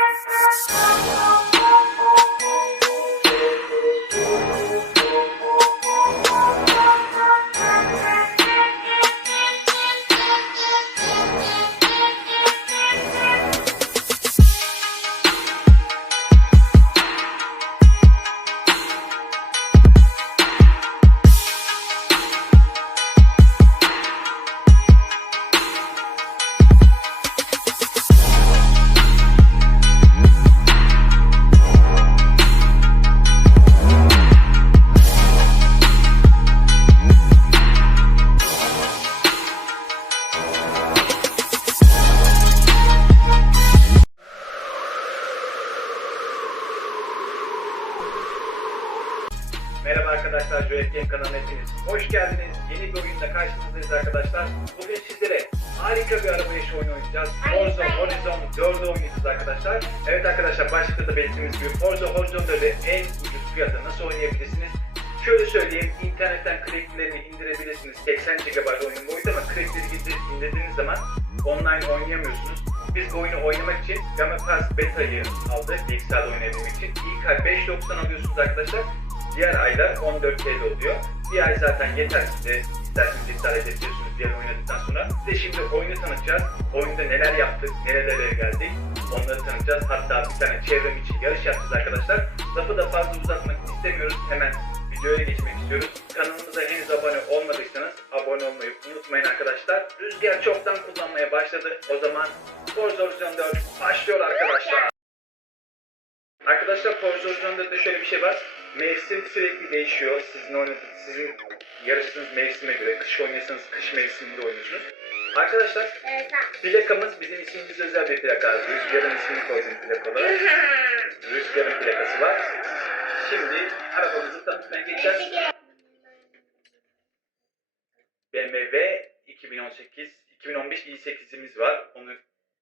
Música arkadaşlar, Joyet Game kanalına hepiniz hoş geldiniz. Yeni bir oyunda karşınızdayız arkadaşlar. Bugün sizlere harika bir araba yarışı oyunu oynayacağız. Forza Horizon 4'ü oynayacağız arkadaşlar. Evet arkadaşlar, başlıkta da belirttiğimiz gibi Forza Horizon 4'ü en ucuz fiyata nasıl oynayabilirsiniz? Şöyle söyleyeyim, internetten cracklerini indirebilirsiniz. 80 GB oyunun boyutu ama crackleri indir- indirdiğiniz zaman online oynayamıyorsunuz. Biz bu oyunu oynamak için Game Pass Beta'yı aldık bilgisayarda oynayabilmek için. İlk ay 5.90 alıyorsunuz arkadaşlar. Diğer aylar 14 TL oluyor. Bir ay zaten yeter size. İsterseniz iptal edebiliyorsunuz diğer oynadıktan sonra. Size şimdi oyunu tanıtacağız. Oyunda neler yaptık, nerelere geldik onları tanıtacağız. Hatta bir tane çevrim için yarış yapacağız arkadaşlar. Lafı da fazla uzatmak istemiyoruz. Hemen videoya geçmek istiyoruz. Kanalımıza henüz abone olmadıysanız abone olmayı unutmayın arkadaşlar. Rüzgar çoktan kullanmaya başladı. O zaman Forza Horizon 4 başlıyor arkadaşlar. Arkadaşlar Forza Horizon 4'te şöyle bir şey var. Mevsim sürekli değişiyor. Sizin oynadığınız, sizin yarıştığınız mevsime göre. Kış oynuyorsanız kış mevsiminde oynuyorsunuz. Arkadaşlar Evet. plakamız bizim ismimiz özel bir plaka. Rüzgar'ın ismini koydum plakalara. Rüzgar'ın plakası var. Şimdi arabamızı tanıtmaya geçeceğiz. BMW 2018 2015 i8'imiz var. Onu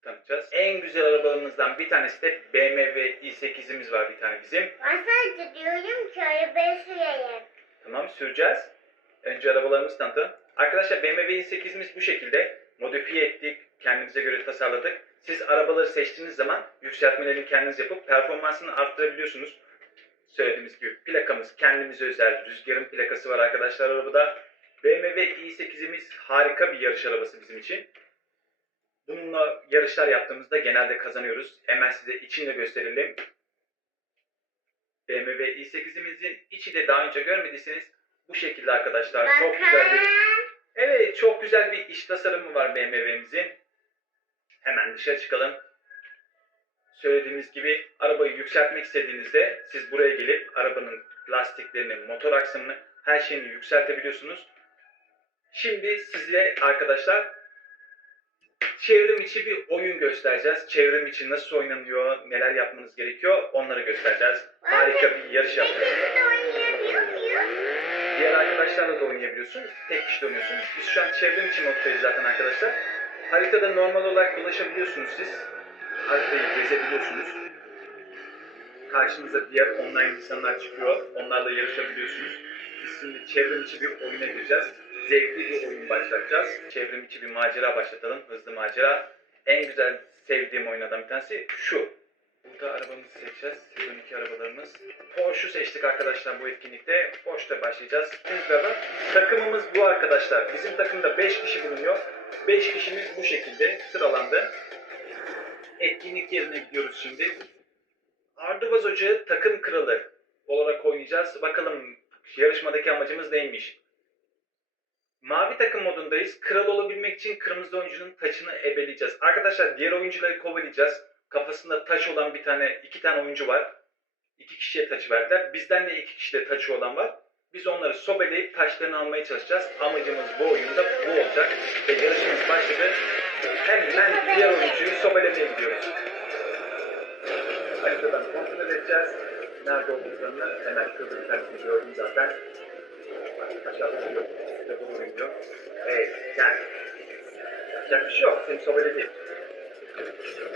tanıtacağız. En güzel arabalarımızdan bir tanesi de BMW i8'imiz var bir tane bizim. Ben sadece diyorum ki arabayı süreyim. Tamam süreceğiz. Önce arabalarımızı tanıtalım. Arkadaşlar BMW i8'imiz bu şekilde. Modifiye ettik. Kendimize göre tasarladık. Siz arabaları seçtiğiniz zaman yükseltmelerini kendiniz yapıp performansını arttırabiliyorsunuz. Söylediğimiz gibi plakamız kendimize özel. Rüzgarın plakası var arkadaşlar arabada. BMW i8'imiz harika bir yarış arabası bizim için. Bununla yarışlar yaptığımızda genelde kazanıyoruz. Hemen size içini de gösterelim. BMW i8'imizin içi de daha önce görmediyseniz bu şekilde arkadaşlar. Çok güzel bir Evet çok güzel bir iç tasarımı var BMW'mizin. Hemen dışarı çıkalım. Söylediğimiz gibi arabayı yükseltmek istediğinizde siz buraya gelip arabanın lastiklerini, motor aksımını her şeyini yükseltebiliyorsunuz. Şimdi size arkadaşlar çevrim içi bir oyun göstereceğiz. Çevrim içi nasıl oynanıyor, neler yapmanız gerekiyor onları göstereceğiz. Harika bir yarış yapacağız. Diğer arkadaşlarla da oynayabiliyorsunuz. Tek kişi de oynuyorsunuz. Biz şu an çevrim içi moddayız zaten arkadaşlar. Haritada normal olarak dolaşabiliyorsunuz siz. Haritayı gezebiliyorsunuz. Karşınıza diğer online insanlar çıkıyor. Onlarla yarışabiliyorsunuz. Biz şimdi çevrim içi bir oyuna gireceğiz. Zevkli bir oyun başlatacağız. Çevrim içi bir macera başlatalım. Hızlı macera. En güzel sevdiğim oyunlardan bir tanesi şu. Burada arabamızı seçeceğiz. Sezon 2 arabalarımız. Porsche'u seçtik arkadaşlar bu etkinlikte. Porsche'da başlayacağız. Beraber. Takımımız bu arkadaşlar. Bizim takımda 5 kişi bulunuyor. 5 kişimiz bu şekilde sıralandı. Etkinlik yerine gidiyoruz şimdi. Arduvaz Hoca takım kralı olarak oynayacağız. Bakalım yarışmadaki amacımız neymiş? Mavi takım modundayız. Kral olabilmek için kırmızı oyuncunun taçını ebeleyeceğiz. Arkadaşlar diğer oyuncuları kovalayacağız. Kafasında taç olan bir tane, iki tane oyuncu var. İki kişiye taç verdiler. Bizden de iki kişide taçı olan var. Biz onları sobeleyip taşlarını almaya çalışacağız. Amacımız bu oyunda bu olacak. Ve yarışımız başladı. Hemen diğer oyuncuyu sobelemeye gidiyoruz. Haritadan kontrol edeceğiz. Nerede olduklarını hemen kırmızı tanesini gördüm zaten. Aşağıda duruyor. İşte bu oyuncu. Evet, gel. Yapacak bir şey yok. Seni sobeledik.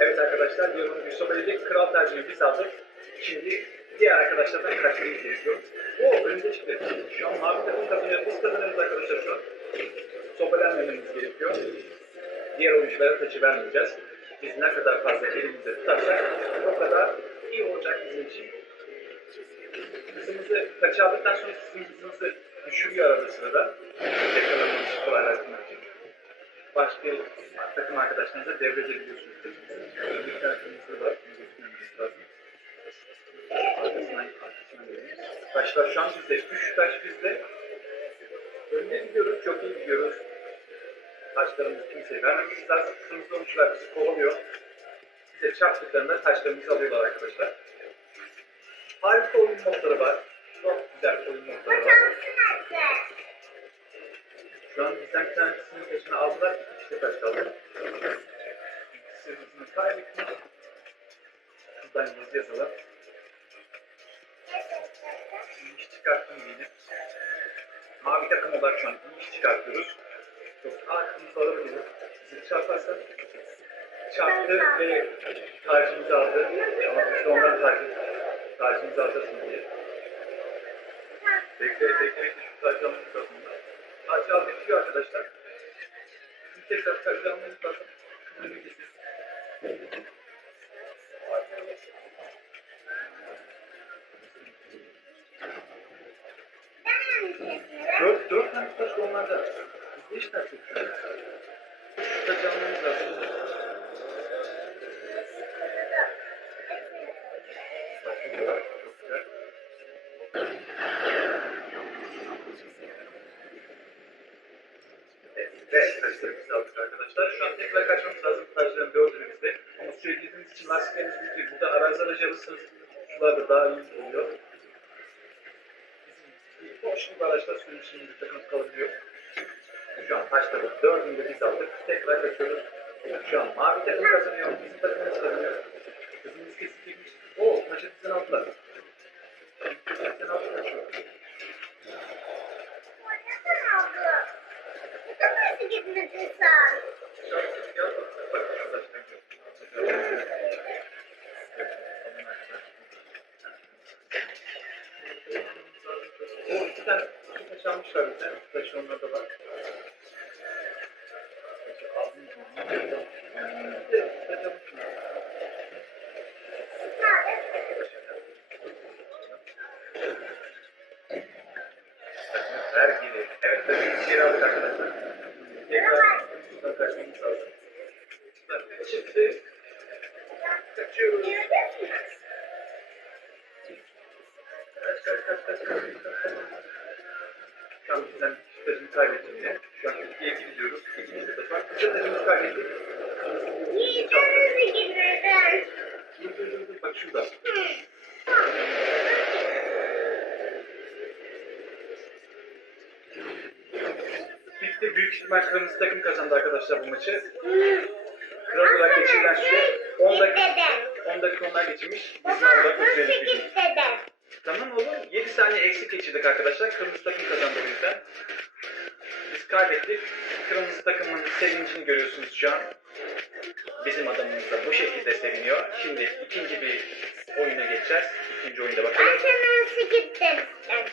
Evet arkadaşlar, diğer oyuncuyu sobeledik. Kral tercihini biz aldık. Şimdi diğer arkadaşlardan kaçmamız gerekiyor. O önde çıktı. Şu an mavi takım kazanıyor. Biz kazanıyoruz arkadaşlar şu an. Sobelenmememiz gerekiyor. Diğer oyunculara taçı vermeyeceğiz. Biz ne kadar fazla elimizde tutarsak o için. Hızımızı kaça aldıktan sonra sizin hızınızı düşürüyor arada sırada. Yakalamanızı kolaylaştırmak için. Başka takım arkadaşlarınıza devredebiliyorsunuz. Bir tarafımızda var. Arkasından, arkasından. Taşlar şu an bizde. Üç taş bizde. Önde gidiyoruz. Çok iyi gidiyoruz. Taşlarımızı kimseye vermemiz lazım. Kırmızı oyuncular bizi kovalıyor. Bize çarptıklarında taşlarımızı alıyorlar arkadaşlar. Harika oyun modları var. Çok güzel oyun modları var. Şu an bizden bir tanesinin peşine aldılar. İki taş kaldı. İkisi hızını kaybetti. Şuradan yazı yazalım. İş çıkarttım diyelim. Mavi takım olarak şu an iş çıkartıyoruz. Çok arkamızda alabiliriz. Bizi çarparsa çarptı ve tacımızı aldı. Ama biz de ondan tacı, tacımızı alacağız mı diye. Bekle, bekle, bekle şu lazım. Tacı aldı bitiyor arkadaşlar. Bizim tekrar bir getir. Dört, dört tane taş onlarda. Biz beş taş yok şu an. Şu tacı almamız lazım. Evet, taşlarımızı aldık arkadaşlar. Şu an tekrar kaçmamız lazım taşların dördünü bizde. Ama suya girdiğimiz için lastiklerimiz bitiyor. Burada arazi aracı alırsanız sular da daha iyi oluyor. Bizim boş bir araçlar bir takım kalabiliyor. Şu an taşları dördünü de biz aldık. Tekrar kaçıyoruz. Şu an mavi takım kazanıyor. Bizim takımımız kazanıyor. Hızımız kesikmiş. Oo, taşı bizden aldılar. Taşı bizden aldılar gitmedin sen? O iki tane taş almışlar var. Bir taş almışlar. Büyük ihtimal kırmızı takım kazandı arkadaşlar bu maçı. Kral olarak geçirilen süre 10 dakika, 10 dakika onlar geçirmiş. Biz olarak nasıl 35 geçirdik. gitmedin? Tamam oğlum. 7 saniye eksik geçirdik arkadaşlar. Kırmızı takım kazandı o yüzden. Biz kaybettik. Kırmızı takımın sevincini görüyorsunuz şu an. Bizim adamımız da bu şekilde seviniyor. Şimdi ikinci bir oyuna geçeceğiz. İkinci oyunda bakalım. Ben sana nasıl sen?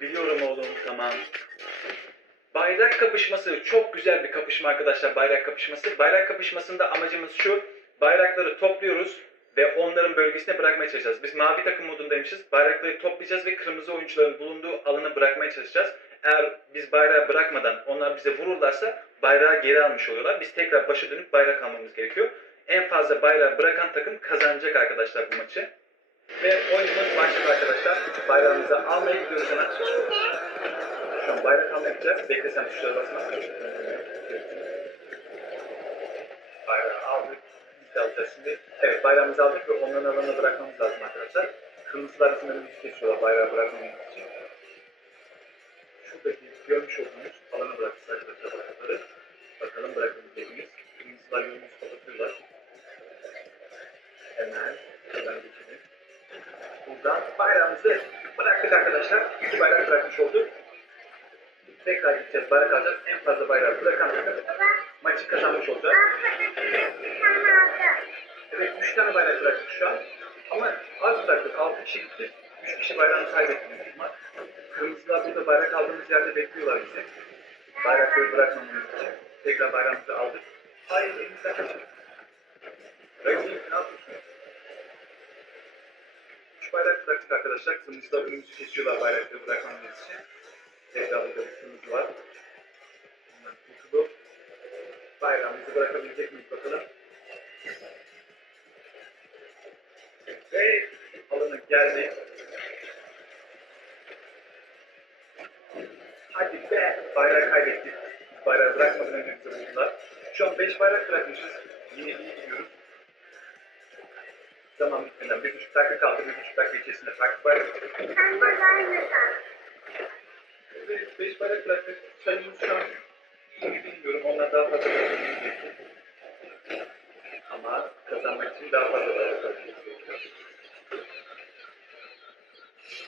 Biliyorum oğlum tamam. Bayrak kapışması çok güzel bir kapışma arkadaşlar bayrak kapışması. Bayrak kapışmasında amacımız şu. Bayrakları topluyoruz ve onların bölgesine bırakmaya çalışacağız. Biz mavi takım modundaymışız. Bayrakları toplayacağız ve kırmızı oyuncuların bulunduğu alana bırakmaya çalışacağız. Eğer biz bayrağı bırakmadan onlar bize vururlarsa bayrağı geri almış oluyorlar. Biz tekrar başa dönüp bayrak almamız gerekiyor. En fazla bayrağı bırakan takım kazanacak arkadaşlar bu maçı. Ve oyunumuz başladı arkadaşlar. Bayrağımızı almaya gidiyoruz hemen. Şu an bayrak almaya gideceğiz. Bekle sen tuşlara basma. Bayrağı aldık. Biz de alacağız şimdi. Evet bayrağımızı aldık ve onların alanına bırakmamız lazım arkadaşlar. Kırmızılar bizim önümüzü kesiyorlar bayrağı bırakmamız için. Şuradaki görmüş olduğunuz alana bıraktık arkadaşlar bayrakları. Bakalım bırakabilecek miyiz? Kırmızılar yolumuzu kapatıyorlar. Hemen hemen geçelim. Buradan bayrağımızı bıraktık arkadaşlar. İki bayrak bırakmış olduk. Tekrar gideceğiz, bayrak alacağız. En fazla bayrağı bırakan maçı kazanmış olacak. Evet, üç tane bayrak bıraktık şu an. Ama az bıraktık. Altı kişi gitti. Üç kişi bayrağını kaybetti büyük ihtimal. Kırmızılar burada bayrak aldığımız yerde bekliyorlar bizi. Bayrakları bırakmamamız için. Tekrar bayrağımızı aldık. Hayır. Rakip ne yapıyorsun? Üç bayrak bıraktık arkadaşlar. Kırmızıda önümüzü kesiyorlar bayrakları bırakmamız için. Tekrar burada bir kırmızı var. Bunlar kurtulup bayrağımızı bırakabilecek miyiz bakalım. Ve alanı geldi. Hadi be! Bayrağı kaybettik. Bayrağı bırakmadan önce buldular. Şu an 5 bayrak bırakmışız. Yine iyi gidiyoruz. Zaman bitmeden bir buçuk dakika kaldı. Bir buçuk dakika içerisinde farklı bayrak. Sen de vermesen. Ve 5 bayrak bıraktık. Sayımız şu an bilmiyorum. Onlar daha fazla bırakacak. Ama kazanmak için daha fazla.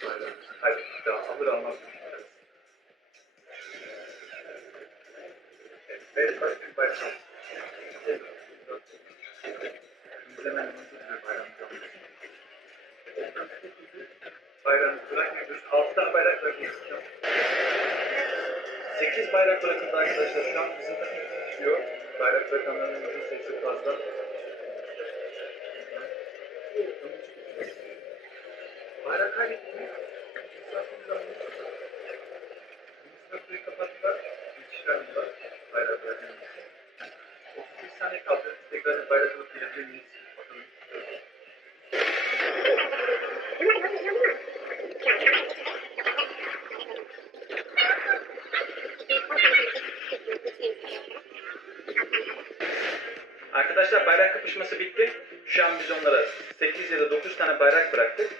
Bayrak kaybettik. Daha alır almaz beş. Evet. Biz hemen hızlı bir bayramımız aldık. Bayrağımızı bırakmıyoruz. 6 tane bayrak bırakıyoruz. 8 bayrak bırakıldı arkadaşlar. Şu an bizim takım gidiyor. Bayrak bırakanların sayısı fazla. Bayrak kaybettik. Köprüyü kapattılar. Geçişler bunlar. Bayrak bırakanlar. 31 saniye kaldı. Tekrar bir bayrak alıp gelebilir miyiz? Bakalım. Arkadaşlar bayrak kapışması bitti. Şu an biz onlara 8 ya da 9 tane bayrak bıraktık.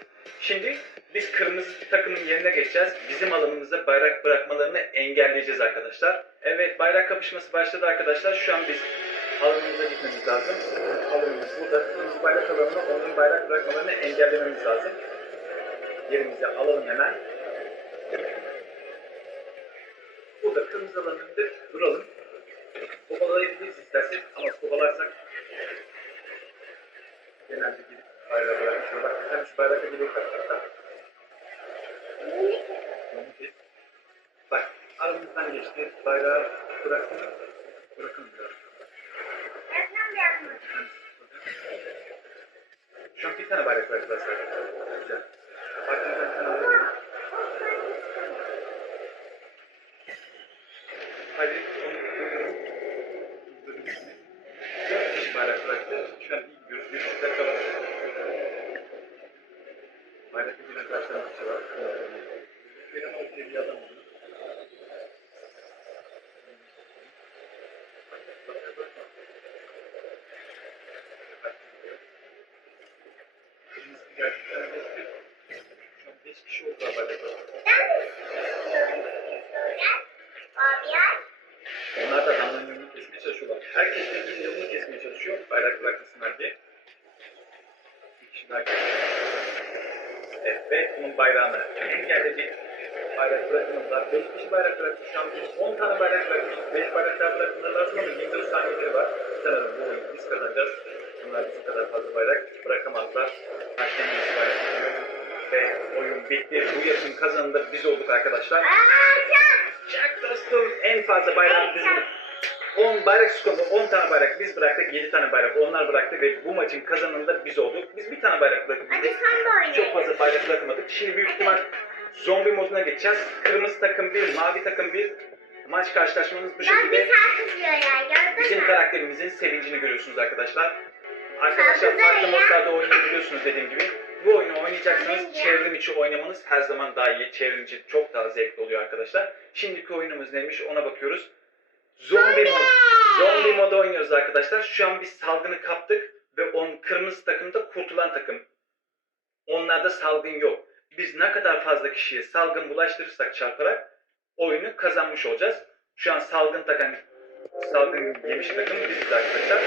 Şimdi biz kırmızı takımın yerine geçeceğiz. Bizim alanımıza bayrak bırakmalarını engelleyeceğiz arkadaşlar. Evet bayrak kapışması başladı arkadaşlar. Şu an biz alanımıza gitmemiz lazım. Alanımız burada. Kırmızı bayrak alanına onların bayrak bırakmalarını engellememiz lazım. Yerimize alalım hemen. Burada kırmızı alanında duralım. Kovalayabiliriz istersek ama kovalarsak genelde gidip bayrağı bir tane şu bayrakta geliyor karşıdan. Bak aramızdan geçti. Bayrağı bırakın. Bırakın biraz. Resmen yapma. Şu an bir tane bayrak bıraktılar sadece. Güzel. Arkamızdan bir tane alabilirim. Hadi onu durdurun. Durdurun. Dört kişi bayrak bıraktı. Şu an iyi gidiyoruz. Bir buçuk dakika var. Bayrakta bir arkadaşlar bir şey var. Benim o bir adam oldu. Kırmızı gerçekten geçti. Şu an beş kişi oldu bayrakta. Abi ya. Onlar da damlanın yolunu kesmeye çalışıyorlar. Herkes birbirinin yolunu kesmeye çalışıyor. Bayrak bırakmasınlar diye. Bir kişi daha geldi. Evet, ve bunun bayrağını engelde bir bayrak bırakmadılar. 5 kişi bayrak bıraktı. Şu an biz 10 tane bayrak bırakmışız. 5 bayrak daha bırakmaları lazım ama 24 saniyeleri var. Sanırım bu oyunu biz kazanacağız. Bunlar bizim kadar fazla bayrak bırakamazlar. Hakemimiz bayrak tutuyor. Ve oyun bitti. Bu yarışın kazananı da biz olduk arkadaşlar. Aa çak. Çak dostum en fazla bayrak bizim 10 bayrak skorunda 10 tane bayrak biz bıraktık 7 tane bayrak onlar bıraktı ve bu maçın kazananı da biz olduk. Biz bir tane bayrak Hadi bırakabildik. sen de oyna. Çok fazla bayrak bırakmadık. Şimdi büyük ihtimal zombi moduna geçeceğiz. Kırmızı takım bir, mavi takım bir. Maç karşılaşmamız bu Bak şekilde. bir tutuyor ya gördün Bizim mü? karakterimizin sevincini görüyorsunuz arkadaşlar. Arkadaşlar farklı ya. modlarda oynayabiliyorsunuz dediğim gibi. Bu oyunu oynayacaksanız ya. çevrim içi oynamanız her zaman daha iyi. Çevrim içi çok daha zevkli oluyor arkadaşlar. Şimdiki oyunumuz neymiş ona bakıyoruz. Zombi mod. Zombi modu oynuyoruz arkadaşlar. Şu an biz salgını kaptık ve on kırmızı takımda kurtulan takım. Onlarda salgın yok. Biz ne kadar fazla kişiye salgın bulaştırırsak çarparak oyunu kazanmış olacağız. Şu an salgın takan salgın yemiş takım biziz arkadaşlar.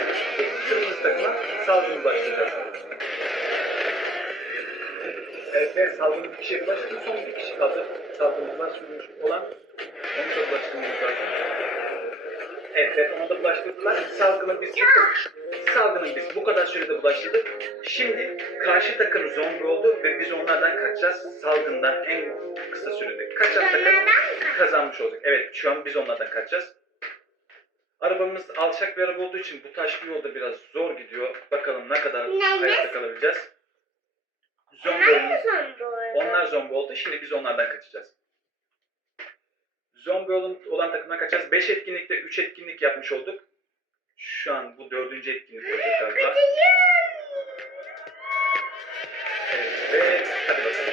Kırmızı takıma salgın bulaştıracağız. Evet, ve salgın bir kişiye bulaştırdı. Son bir kişi kaldı. Salgın bulaştırmış olan onu da bulaştırmamız lazım. Evet, ona da bulaştırdılar. Salgını biz salgını biz bu kadar sürede bulaştırdık. Şimdi karşı takım zombi oldu ve biz onlardan kaçacağız. Salgından en kısa sürede kaçan takım kazanmış olacak. Evet şu an biz onlardan kaçacağız. Arabamız alçak bir araba olduğu için bu taşlı yolda biraz zor gidiyor. Bakalım ne kadar hayatta kalabileceğiz. Zombi? Onlar zombi oldu. Şimdi biz onlardan kaçacağız. Zombi olan, olan takımdan kaçacağız. 5 etkinlikte 3 etkinlik yapmış olduk. Şu an bu dördüncü etkinlik olacak galiba. Evet. Hadi bakalım.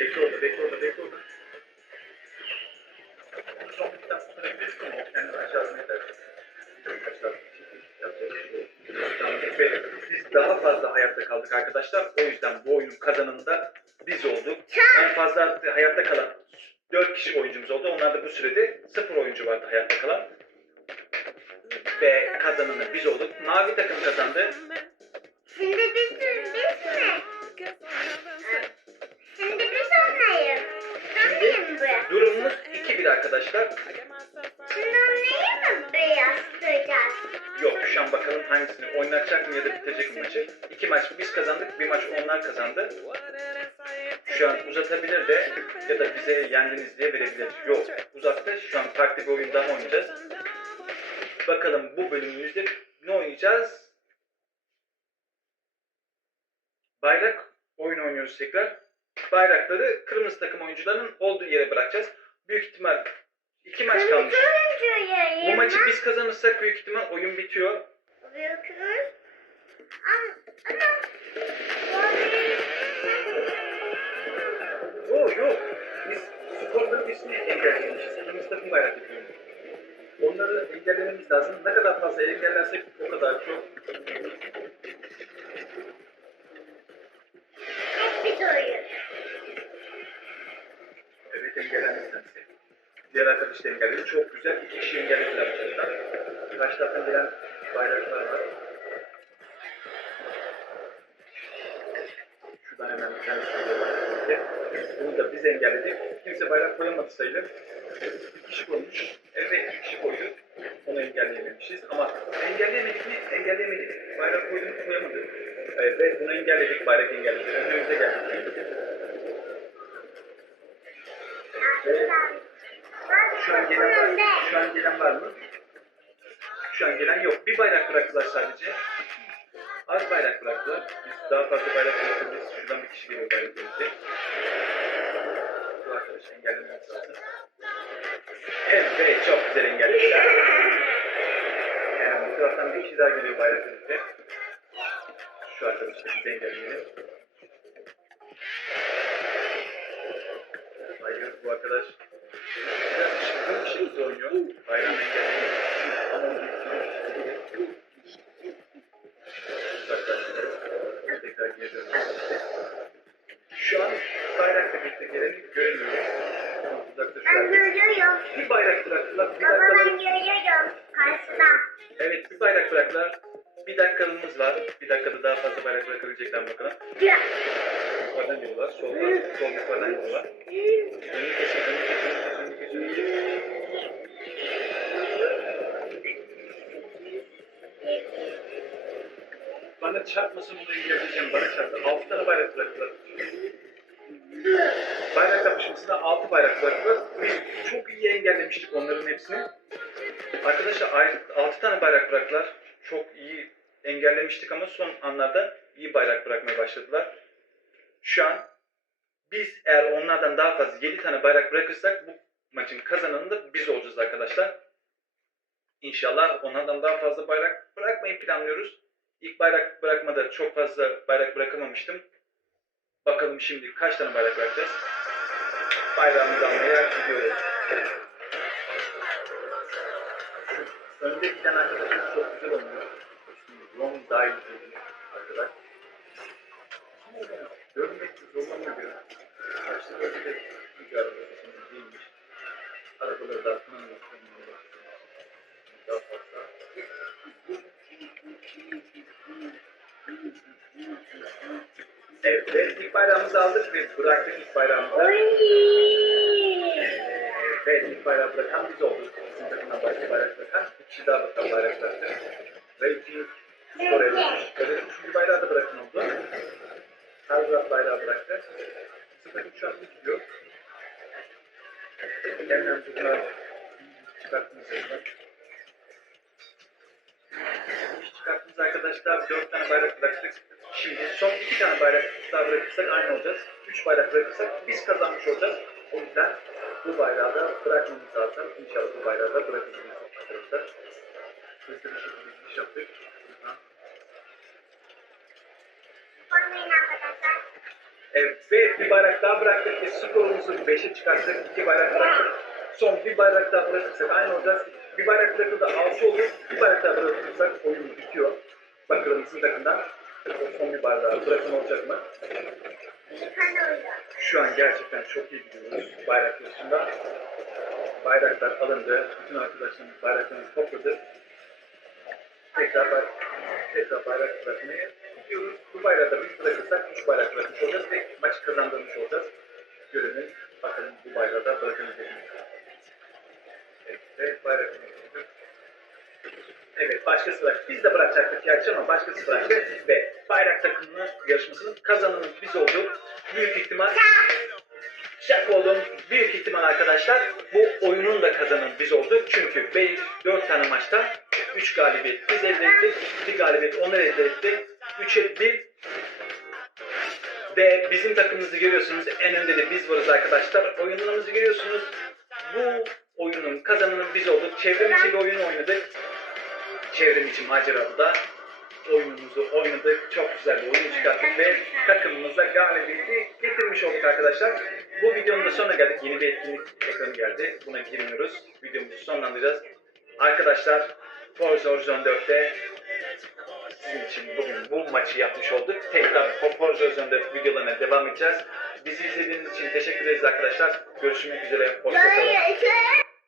Bekle orada, bekle orada, bekle orada. Onu zombiden kurtarabiliriz ama o kendini aşağısına eder. Aşağı yapacak bir yok. Ve biz daha fazla hayatta kaldık arkadaşlar. O yüzden bu oyunun kazananı da biz olduk. En fazla hayatta kalan 4 kişi oyuncumuz oldu. Onlar da bu sürede 0 oyuncu vardı hayatta kalan. Ve kazananı biz olduk. Mavi takım kazandı. Arkadaşlar. Onlayı mı beyazlayacağız? Yok şu an bakalım hangisini oynatacak mı ya da bitirecek mi maçı. İki maç biz kazandık, bir maç onlar kazandı. Şu an uzatabilir de ya da bize yendiniz diye verebilir. Yok uzattı. Şu an farklı bir oyun daha oynayacağız. Bakalım bu bölümümüzde ne oynayacağız? Bayrak oyunu oynuyoruz tekrar. Bayrakları kırmızı takım oyuncularının olduğu yere bırakacağız. Büyük ihtimal iki maç kalmış. Bu maçı biz kazanırsak büyük ihtimal oyun bitiyor. Bakıyoruz. Ama, Oo yok. Biz skor bölgesini engellemişiz. Kırmızı takım bayrak yapıyoruz. Onları engellememiz lazım. Ne kadar fazla engellersek o kadar çok. hep bir oyun. Evet engellenmesi Diğer arkadaş da engelledi. Çok güzel. İki kişi engellediler bu sefer. Karşı taraftan gelen bayraklar var. Şuradan hemen bir tanesi geliyor. Bunu da biz engelledik. Kimse bayrak koyamadı sayılır. Bir kişi koymuş. Evet bir kişi koydu. Onu engelleyememişiz. Ama engelleyemedik mi? Engelleyemedik. Bayrak koyduk mu koyamadık. Evet, ve bunu engelledik. Bayrak engelledik. Önümüze geldik. Ve şu an gelen var mı? Şu an gelen var mı? Şu an gelen yok. Bir bayrak bıraktılar sadece. Az bayrak bıraktılar. Biz daha fazla bayrak bırakabiliriz. Şuradan bir kişi geliyor bayrak önümüzde. Bu arkadaş engellememiz lazım. Evet, çok güzel engellediler. Yani bu taraftan bir kişi daha geliyor bayrak önümüzde. Şu arkadaşı da biz engelleyelim. Hayır, bu arkadaş bir şekilde oynuyor. Bayram. Şu an bayrakla birlikte geleni şu Ben görüyorum. Bir bayrak bıraktılar. Bir Baba ben görüyorum. Karşıda. Evet bir bayrak bıraktılar. Bir dakikalığımız var. Bir dakikada daha fazla bayrak bırakabilecekler bakalım. Ya. Yukarıdan geliyorlar. Soldan, sol yukarıdan geliyorlar. Önü kesin, önü kesin, Bana çarpmasın bunu engeleyeceğim. Bana çarptı. Altı tane bayrak bıraktılar. Bayrak kapışmasında altı bayrak bıraktılar. Biz çok iyi engellemiştik onların hepsini. Arkadaşlar altı tane bayrak bıraktılar. Çok iyi engellemiştik ama son anlarda iyi bayrak bırakmaya başladılar. Şu an biz eğer onlardan daha fazla 7 tane bayrak bırakırsak bu maçın kazananı da biz olacağız arkadaşlar. İnşallah onlardan daha fazla bayrak bırakmayı planlıyoruz. İlk bayrak bırakmada çok fazla bayrak bırakamamıştım. Bakalım şimdi kaç tane bayrak bırakacağız. Bayrağımızı almaya gidiyoruz. Önde giden arkadaşımız çok güzel oynuyor. Ron Dyle arkadaş. Görmekte zorlanıyor biraz. Karşıda böyle de bir araba sesimiz değilmiş. Arabaları da başlıyor. Daha fazla. Evet, ve ilk bayrağımızı aldık ve bıraktık ilk bayrağımızı. Ve ilk bayrağı bırakan biz olduk. Bizim takımdan başka bayrak bırakan bir kişi daha bırakan bayrak bıraktı. Rating skor edilmiş. Evet, üçüncü bayrağı da bırakan oldu. Belgrad bayrağı bıraktı. Bizim takım şu an gidiyor. Çocuklar çıkarttınız çıkarttınız arkadaşlar. Dört tane bayrak bıraktık. Şimdi son iki tane bayrak daha bırakırsak aynı olacağız. Üç bayrak bırakırsak biz kazanmış olacağız. O yüzden bu bayrağı da bırakmamız lazım. İnşallah bu bayrağı da bırakacağız arkadaşlar. Hızlı bir şekilde giriş yaptık. Evet, bir bayrak daha bıraktık ve skorumuzu 5'e çıkarttık. İki bayrak bıraktık. Son bir bayrak daha bırakırsak aynı olacağız. Bir bayrak bırakır da 6 olur. Bir bayrak daha bırakırsak oyun bitiyor. Bakalım sizin takımdan son bir bayrağı bırakın olacak mı? Şu an gerçekten çok iyi gidiyoruz bayrak yarışında. Bayraklar alındı. Bütün arkadaşlarımız bayraklarını topladı. Tekrar, bay tekrar bayrak bırakmaya gidiyoruz. Bu bayrağı da biz bırakırsak 3 bayrak bırakmış olacağız ve maçı kazandırmış olacağız. Görelim. Bakalım bu bayrağı da bırakabilecek miyiz? Evet, başkası bırak. Biz de bırakacaktık gerçi ama başkası bıraktı ve bayrak takımının yarışmasının kazananı biz olduk. Büyük ihtimal Şaka oğlum. Büyük ihtimal arkadaşlar bu oyunun da kazananı biz olduk. Çünkü 5, 4 tane maçta 3 galibiyet biz elde ettik. 2 galibiyet onlar elde etti. 3'e 1 ve bizim takımımızı görüyorsunuz. En önde de biz varız arkadaşlar. Oyunlarımızı görüyorsunuz. Bu oyunun kazananı biz olduk. Çevrim içi bir oyun oynadık. Çevrim içi macerada oyunumuzu oynadık. Çok güzel bir oyun çıkarttık ve takımımıza galibiyeti getirmiş olduk arkadaşlar. Bu videonun da sonuna geldik. Yeni bir etkinlik ekranı geldi. Buna girmiyoruz. Videomuzu sonlandıracağız. Arkadaşlar Forza Horizon 4'te sizin için bugün bu maçı yapmış olduk. Tekrar Horizon 4 videolarına devam edeceğiz. Bizi izlediğiniz için teşekkür ederiz arkadaşlar. Görüşmek üzere. Hoşçakalın.